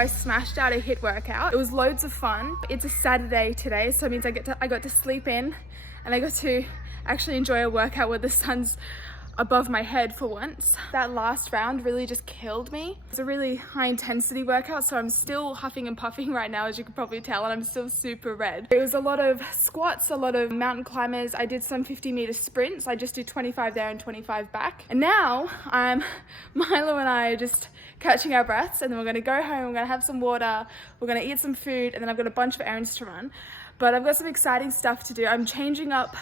I smashed out a HIIT workout. It was loads of fun. It's a Saturday today, so it means I got to sleep in and I got to actually enjoy a workout where the sun's above my head for once. That last round really just killed me. It's a really high intensity workout, so I'm still huffing and puffing right now, as you can probably tell, and I'm still super red. It was a lot of squats, a lot of mountain climbers. I did some 50-meter sprints. I just did 25 there and 25 back. And now Milo and I are just catching our breaths, and then we're gonna go home, we're gonna have some water, we're gonna eat some food, and then I've got a bunch of errands to run. But I've got some exciting stuff to do. I'm changing up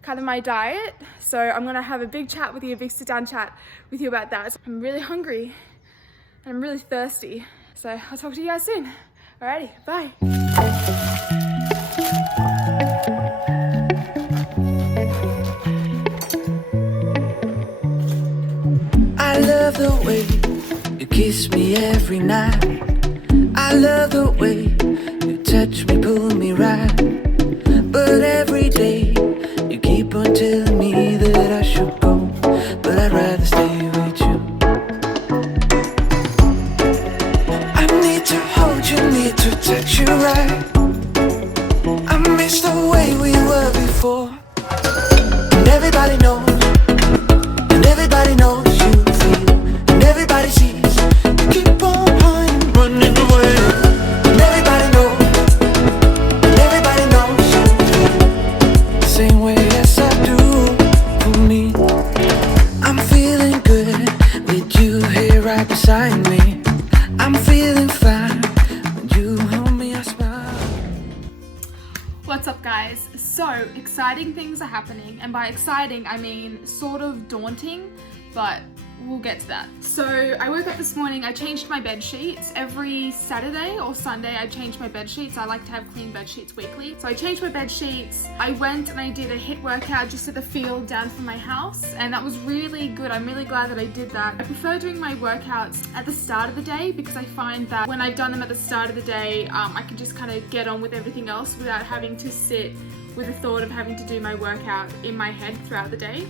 kind of my diet, so I'm gonna have a big chat with you, a big sit down chat with you about that. I'm really hungry and I'm really thirsty, so I'll talk to you guys soon. Alrighty, bye. I love the way you kiss me every night. I love the way you touch me, pull me right. But every day you keep on telling me that I should go, but I'd rather stay with you. I need to hold you, need to touch you right. I miss the way we were before. And everybody knows you feel, and everybody sees you keep on running away. And everybody knows you feel the same way as I do for me. I'm feeling good with you here right beside me. I'm feeling fine when you hold me, I smile. What's up, guys? So exciting things are happening, and by exciting I mean sort of daunting, but we'll get to that. So I woke up this morning, I changed my bed sheets. Every Saturday or Sunday I change my bed sheets. I like to have clean bed sheets weekly. So I changed my bed sheets. I went and I did a HIIT workout just at the field down from my house, and that was really good. I'm really glad that I did that. I prefer doing my workouts at the start of the day because I find that when I've done them at the start of the day, I can just kind of get on with everything else without having to sit with the thought of having to do my workout in my head throughout the day.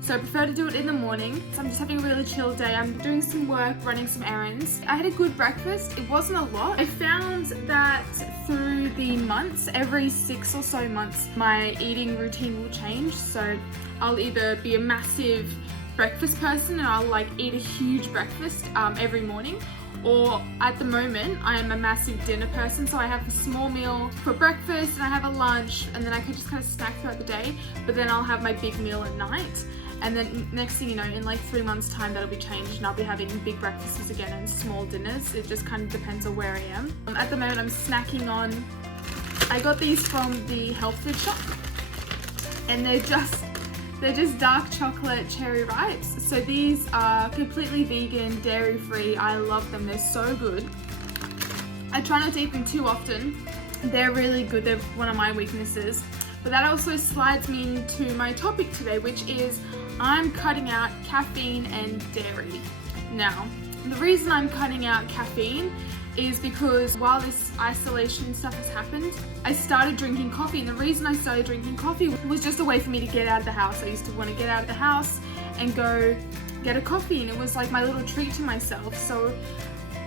So I prefer to do it in the morning. So I'm just having a really chill day. I'm doing some work, running some errands. I had a good breakfast. It wasn't a lot. I found that through the months, every 6 or so months, my eating routine will change. So I'll either be a massive breakfast person and I'll like eat a huge breakfast every morning, or at the moment I am a massive dinner person, so I have a small meal for breakfast and I have a lunch, and then I can just kind of snack throughout the day, but then I'll have my big meal at night. And then next thing you know, in like 3 months time, that'll be changed and I'll be having big breakfasts again and small dinners. It just kind of depends on where I am. At the moment I'm snacking on, I got these from the health food shop, and they're just dark chocolate cherry ripes. So these are completely vegan, dairy free. I love them, they're so good. I try not to eat them too often. They're really good, they're one of my weaknesses. But that also slides me into my topic today, which is I'm cutting out caffeine and dairy. Now, the reason I'm cutting out caffeine is because while this isolation stuff has happened, I started drinking coffee, and the reason I started drinking coffee was just a way for me to get out of the house. I used to want to get out of the house and go get a coffee, and it was like my little treat to myself. So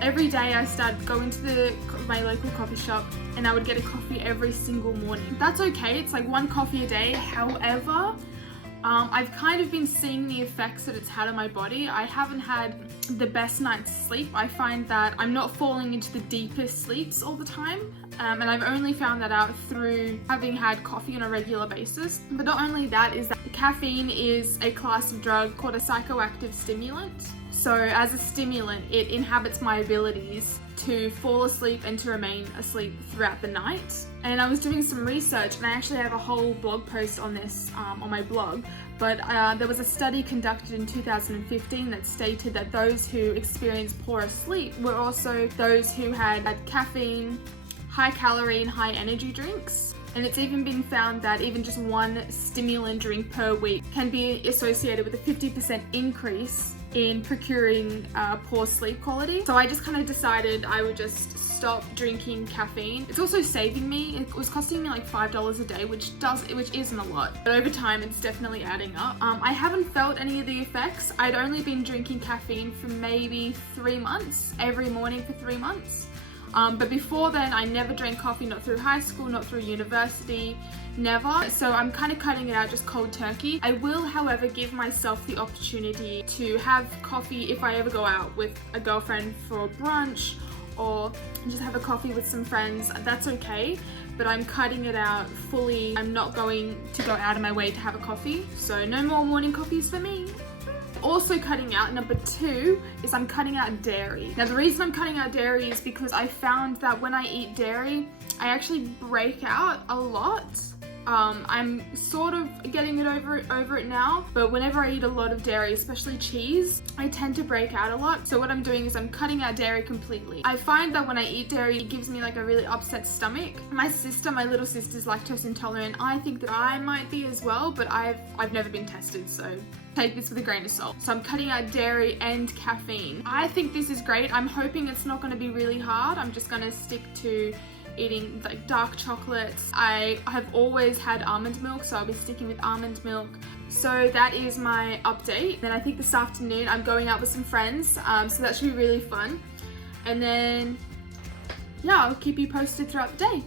every day I started going to my local coffee shop and I would get a coffee every single morning. That's okay, it's like 1 coffee a day. However, I've kind of been seeing the effects that it's had on my body. I haven't had the best night's sleep. I find that I'm not falling into the deepest sleeps all the time. And I've only found that out through having had coffee on a regular basis. But not only that, is that caffeine is a class of drug called a psychoactive stimulant. So as a stimulant, it inhabits my abilities to fall asleep and to remain asleep throughout the night. And I was doing some research, and I actually have a whole blog post on this on my blog, but there was a study conducted in 2015 that stated that those who experienced poorer sleep were also those who had caffeine, high calorie and high energy drinks. And it's even been found that even just 1 stimulant drink per week can be associated with a 50% increase in procuring poor sleep quality. So I just kind of decided I would just stop drinking caffeine. It's also saving me. It was costing me like $5 a day, which isn't a lot, but over time it's definitely adding up. I haven't felt any of the effects. I'd only been drinking caffeine for maybe 3 months, every morning for 3 months. But before then, I never drank coffee, not through high school, not through university, never. So I'm kind of cutting it out just cold turkey. I will, however, give myself the opportunity to have coffee if I ever go out with a girlfriend for brunch or just have a coffee with some friends. That's okay, but I'm cutting it out fully. I'm not going to go out of my way to have a coffee, so no more morning coffees for me. Also cutting out, number 2, is I'm cutting out dairy. Now the reason I'm cutting out dairy is because I found that when I eat dairy, I actually break out a lot. I'm sort of getting it over it now, but whenever I eat a lot of dairy, especially cheese, I tend to break out a lot. So what I'm doing is I'm cutting out dairy completely. I find that when I eat dairy, it gives me like a really upset stomach. My little sister's lactose intolerant. I think that I might be as well, but I've never been tested, so take this with a grain of salt. So I'm cutting out dairy and caffeine. I think this is great. I'm hoping it's not going to be really hard. I'm just going to stick to eating like dark chocolates. I have always had almond milk, so I'll be sticking with almond milk. So that is my update. Then I think this afternoon I'm going out with some friends, so that should be really fun. And then yeah, I'll keep you posted throughout the day.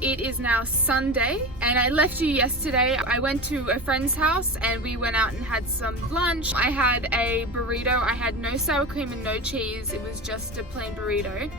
It is now Sunday and I left you yesterday. I went to a friend's house and we went out and had some lunch. I had a burrito. I had no sour cream and no cheese. It was just a plain burrito.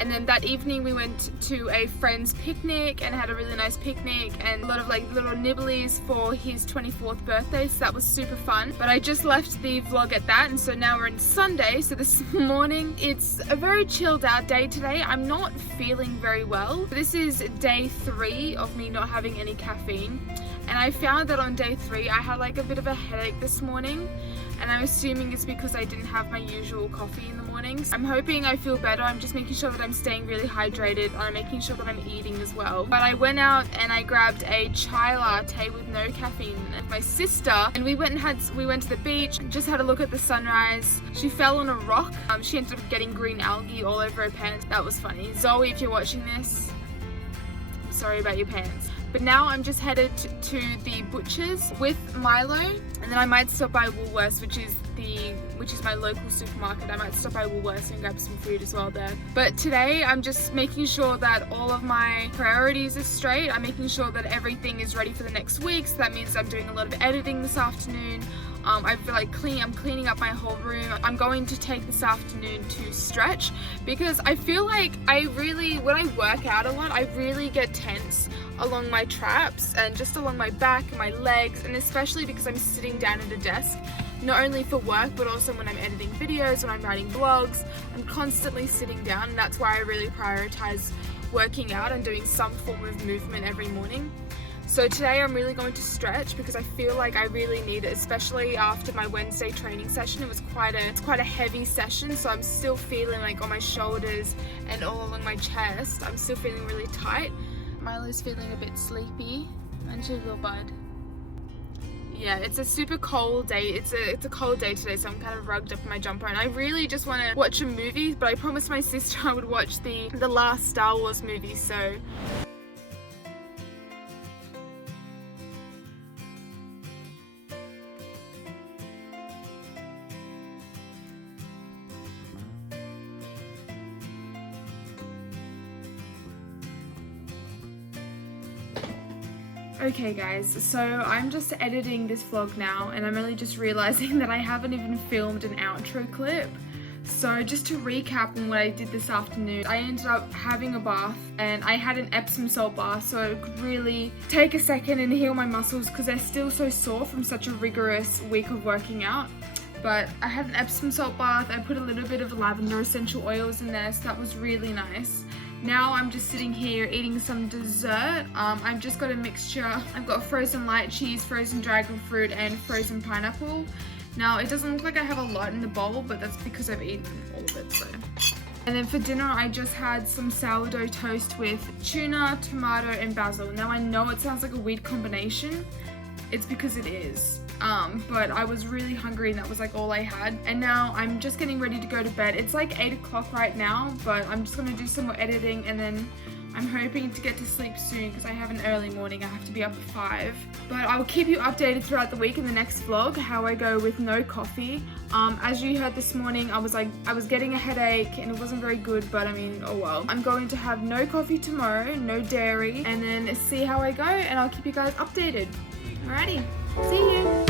And then that evening we went to a friend's picnic and had a really nice picnic and a lot of like little nibblies for his 24th birthday, so that was super fun. But I just left the vlog at that, and so now we're on Sunday. So this morning it's a very chilled out day today. I'm not feeling very well. This is day 3 of me not having any caffeine, and I found that on day 3 I had like a bit of a headache this morning, and I'm assuming it's because I didn't have my usual coffee in the mornings. I'm hoping I feel better. I'm just making sure that I'm staying really hydrated and I'm making sure that I'm eating as well. But I went out and I grabbed a chai latte with no caffeine with my sister, and we went to the beach and just had a look at the sunrise. She fell on a rock. She ended up getting green algae all over her pants. That was funny. Zoe, if you're watching this, I'm sorry about your pants. But now I'm just headed to the butcher's with Milo, and then I might stop by Woolworths, which is my local supermarket. I might stop by Woolworths and grab some food as well there. But today I'm just making sure that all of my priorities are straight. I'm making sure that everything is ready for the next week. So that means I'm doing a lot of editing this afternoon. I'm cleaning up my whole room. I'm going to take this afternoon to stretch because I feel like when I work out a lot, I really get tense along my traps and just along my back and my legs, and especially because I'm sitting down at a desk, not only for work but also when I'm editing videos, when I'm writing blogs. I'm constantly sitting down, and that's why I really prioritize working out and doing some form of movement every morning. So today I'm really going to stretch because I feel like I really need it, especially after my Wednesday training session. It's quite a heavy session, so I'm still feeling like on my shoulders and all along my chest, I'm still feeling really tight. Milo's feeling a bit sleepy. Aren't you, little bud? Yeah, it's a super cold day. It's a cold day today, so I'm kind of rugged up in my jumper, and I really just want to watch a movie, but I promised my sister I would watch the last Star Wars movie, so. Okay guys, so I'm just editing this vlog now, and I'm only just realizing that I haven't even filmed an outro clip. So just to recap on what I did this afternoon, I ended up having a bath, and I had an Epsom salt bath so it could really take a second and heal my muscles because they're still so sore from such a rigorous week of working out. But I had an Epsom salt bath, I put a little bit of lavender essential oils in there, so that was really nice. Now I'm just sitting here eating some dessert. I've just got a mixture. I've got frozen light cheese, frozen dragon fruit, and frozen pineapple. Now it doesn't look like I have a lot in the bowl, but that's because I've eaten all of it, so. And then for dinner I just had some sourdough toast with tuna, tomato, and basil. Now I know it sounds like a weird combination. It's because it is. But I was really hungry and that was like all I had. And now I'm just getting ready to go to bed. It's like 8 o'clock right now, but I'm just gonna do some more editing, and then I'm hoping to get to sleep soon because I have an early morning. I have to be up at 5. But I will keep you updated throughout the week in the next vlog, how I go with no coffee. As you heard this morning, I was getting a headache and it wasn't very good, but I mean, oh well. I'm going to have no coffee tomorrow, no dairy, and then see how I go, and I'll keep you guys updated. Alrighty, see you.